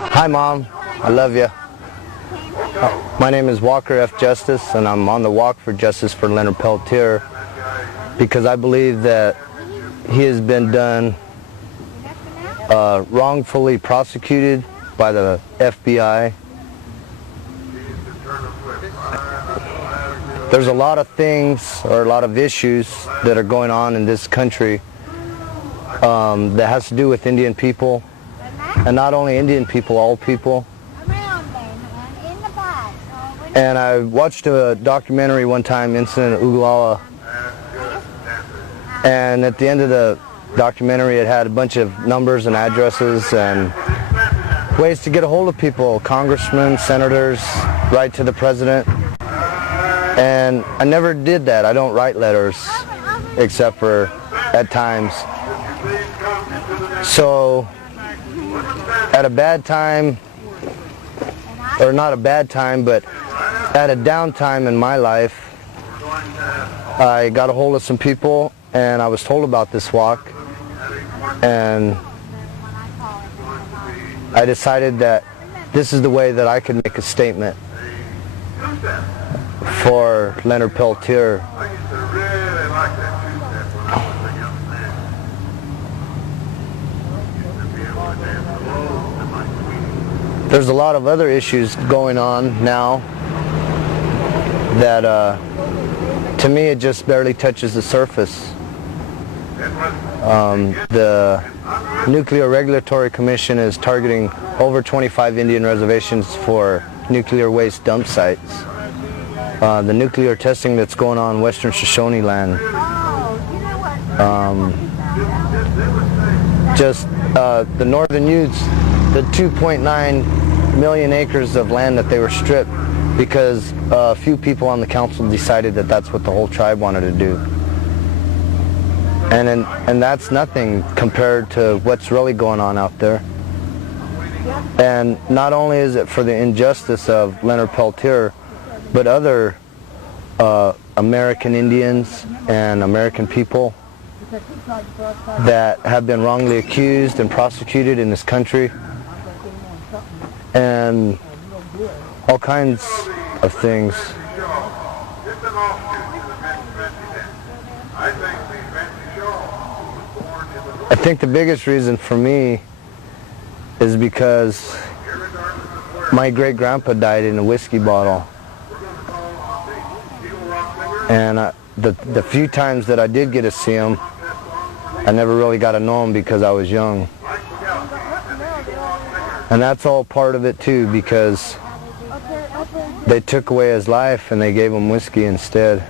Hi, Mom. I love you. My name is Walker F. Justice, and I'm on the walk for justice for Leonard Peltier because I believe that he has been done wrongfully prosecuted by the FBI. There's a lot of things or a lot of issues that are going on in this country that has to do with Indian people, and not only Indian people, all people. And I watched a documentary one time, Incident at Oglala, and at the end of the documentary it had a bunch of numbers and addresses and ways to get a hold of people, congressmen, senators, right to the president. And I never did that. I don't write letters except for at times. So at a bad time, or not a bad time, but at a downtime in my life, I got a hold of some people and I was told about this walk, and I decided that this is the way that I could make a statement for Leonard Peltier. There's a lot of other issues going on now that to me it just barely touches the surface. The Nuclear Regulatory Commission is targeting over 25 Indian reservations for nuclear waste dump sites. The nuclear testing that's going on in Western Shoshone land. The Northern Utes, the 2.9 million acres of land that they were stripped because a few people on the council decided that that's what the whole tribe wanted to do. And that's nothing compared to what's really going on out there. And not only is it for the injustice of Leonard Peltier, but other American Indians and American people that have been wrongly accused and prosecuted in this country, and all kinds of things. I think the biggest reason for me is because my great-grandpa died in a whiskey bottle. And the few times that I did get to see him, I never really got to know him because I was young. And that's all part of it too, because they took away his life and they gave him whiskey instead.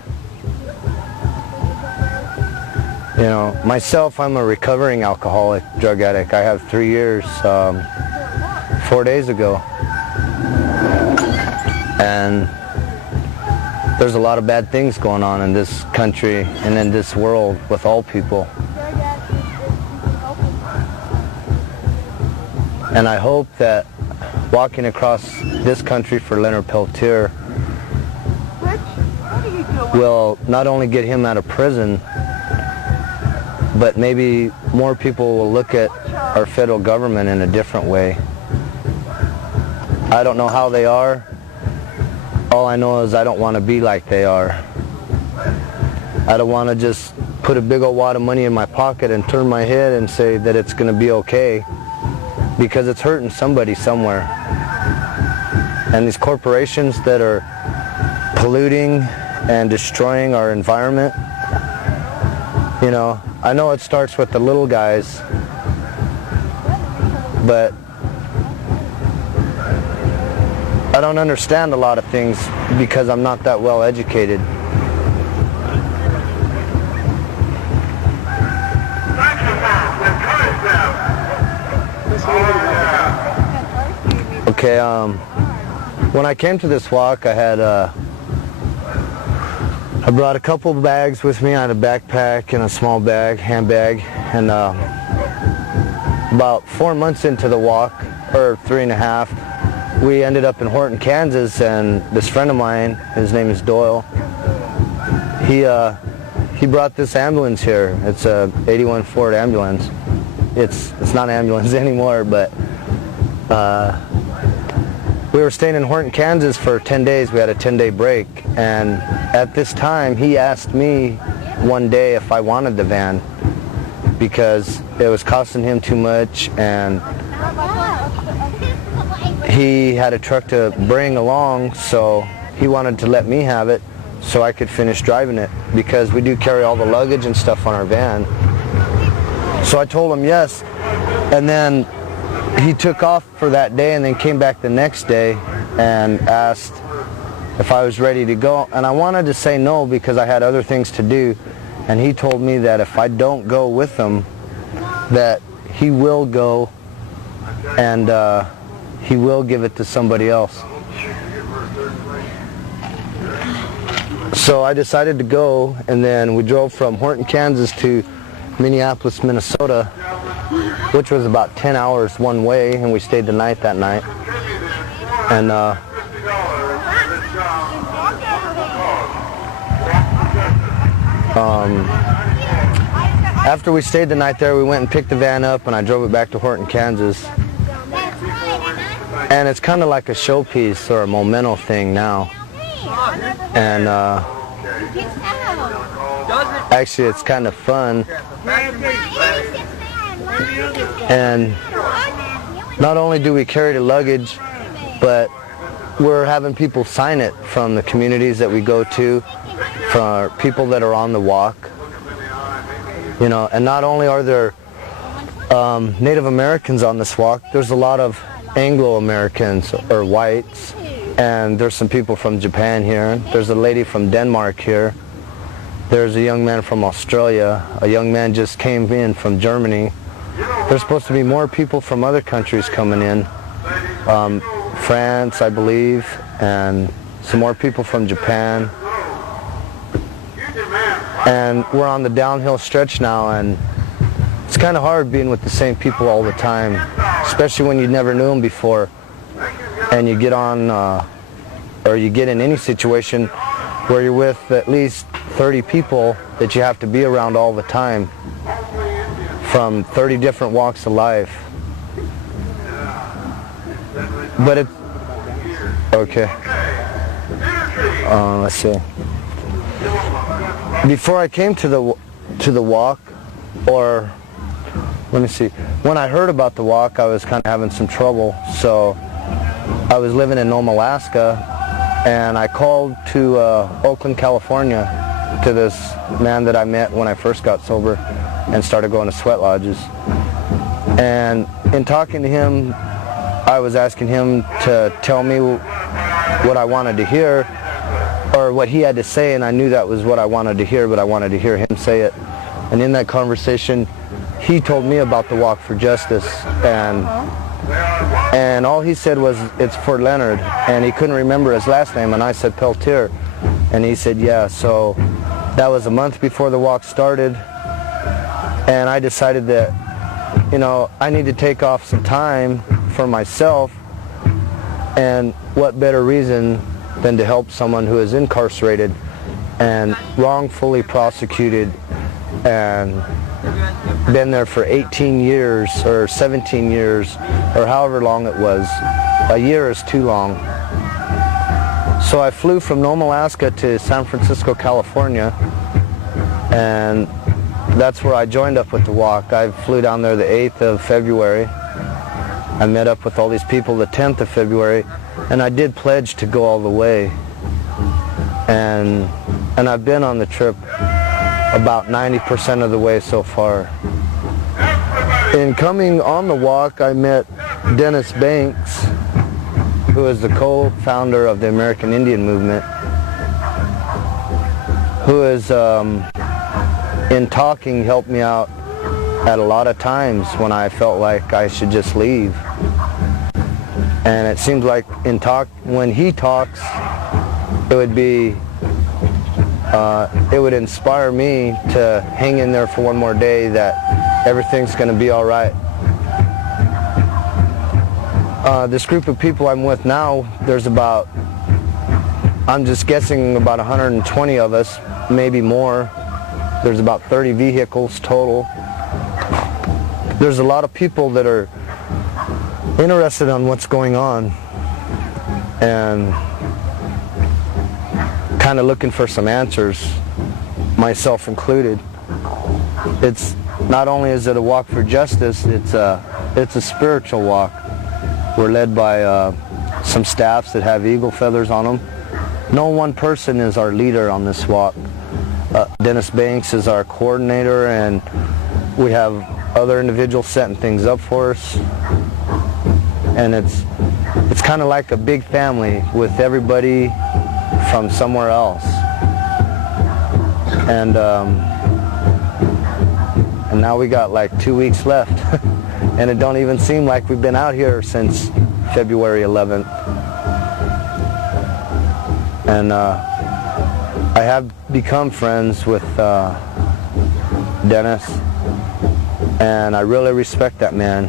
You know, myself, I'm a recovering alcoholic, drug addict. I have 3 years, 4 days ago. And there's a lot of bad things going on in this country and in this world with all people. And I hope that walking across this country for Leonard Peltier will not only get him out of prison, but maybe more people will look at our federal government in a different way. I don't know how they are. All I know is I don't want to be like they are. I don't want to just put a big old wad of money in my pocket and turn my head and say that it's going to be okay, because it's hurting somebody somewhere. And these corporations that are polluting and destroying our environment, you know, I know it starts with the little guys, but I don't understand a lot of things because I'm not that well educated. Okay, when I came to this walk, I brought a couple bags with me. I had a backpack and a small bag, handbag, and about 4 months into the walk, or 3.5, we ended up in Horton, Kansas, and this friend of mine, his name is Doyle, he brought this ambulance here. It's a '81 Ford ambulance. It's not an ambulance anymore, but we were staying in Horton, Kansas for 10 days. We had a 10-day break, and at this time he asked me one day if I wanted the van because it was costing him too much, and he had a truck to bring along, so he wanted to let me have it so I could finish driving it, because we do carry all the luggage and stuff on our van. So I told him yes, and then he took off for that day and then came back the next day and asked if I was ready to go, and I wanted to say no because I had other things to do, and he told me that if I don't go with him, that he will go and he will give it to somebody else. So I decided to go, and then we drove from Horton, Kansas to Minneapolis, Minnesota, which was about 10 hours one way, and we stayed the night that night. And after we stayed the night there, we went and picked the van up, and I drove it back to Horton, Kansas. And it's kind of like a showpiece or a memento thing now. And actually it's kind of fun. And not only do we carry the luggage, but we're having people sign it from the communities that we go to, for people that are on the walk. You know, and not only are there Native Americans on this walk, there's a lot of Anglo-Americans or whites, and there's some people from Japan here. There's a lady from Denmark here. There's a young man from Australia. A young man just came in from Germany. There's supposed to be more people from other countries coming in. France, I believe, and some more people from Japan. And we're on the downhill stretch now, and it's kind of hard being with the same people all the time, especially when you never knew them before, and you get on, or you get in any situation where you're with at least 30 people that you have to be around all the time, from 30 different walks of life. But it's okay. Let's see. Before I came to the walk, or let me see, when I heard about the walk, I was kind of having some trouble. So I was living in Nome, Alaska, and I called to Oakland, California, to this man that I met when I first got sober and started going to sweat lodges. And in talking to him, I was asking him to tell me what I wanted to hear, or what he had to say, and I knew that was what I wanted to hear, but I wanted to hear him say it. And in that conversation, he told me about the Walk for Justice, and all he said was, it's for Leonard, and he couldn't remember his last name, and I said Peltier, and he said, yeah. So that was a month before the walk started, and I decided that, you know, I need to take off some time for myself, and what better reason than to help someone who is incarcerated and wrongfully prosecuted and been there for 18 years or 17 years or however long it was. A year is too long. So I flew from Nome, Alaska to San Francisco, California, and that's where I joined up with the walk. I flew down there the 8th of February. I met up with all these people the 10th of February, and I did pledge to go all the way. And I've been on the trip about 90% of the way so far. In coming on the walk, I met Dennis Banks, who is the co-founder of the American Indian Movement, who is, in talking, helped me out at a lot of times when I felt like I should just leave. And it seems like when he talks, it would inspire me to hang in there for one more day, that everything's going to be all right. This group of people I'm with now, there's about, I'm just guessing, about 120 of us, maybe more. There's about 30 vehicles total. There's a lot of people that are interested on what's going on and kind of looking for some answers, myself included. It's not only is it a walk for justice, it's a spiritual walk. We're led by some staffs that have eagle feathers on them. No one person is our leader on this walk. Dennis Banks is our coordinator, and we have other individuals setting things up for us. And it's kind of like a big family with everybody from somewhere else. And now we got like 2 weeks left, and it don't even seem like we've been out here since February 11th. And I have become friends with Dennis, and I really respect that man.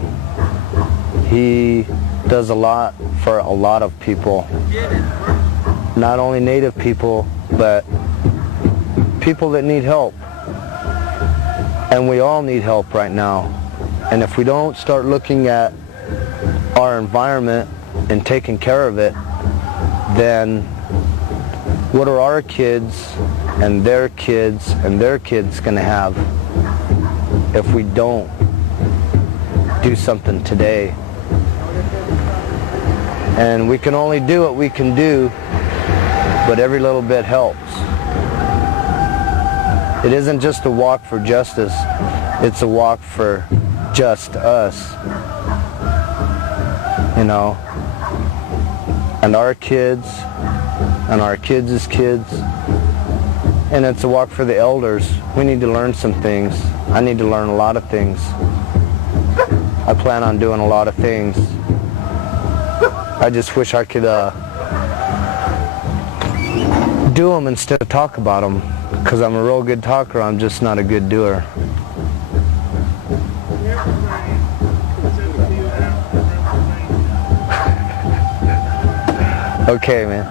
He does a lot for a lot of people, not only Native people, but people that need help. And we all need help right now. And if we don't start looking at our environment and taking care of it, then what are our kids and their kids and their kids going to have if we don't do something today? And we can only do what we can do, but every little bit helps. It isn't just a walk for justice, it's a walk for just us, you know, and our kids, and our kids' kids, and it's a walk for the elders. We need to learn some things. I need to learn a lot of things. I plan on doing a lot of things. I just wish I could do them instead of talk about them, because I'm a real good talker, I'm just not a good doer. Okay, man.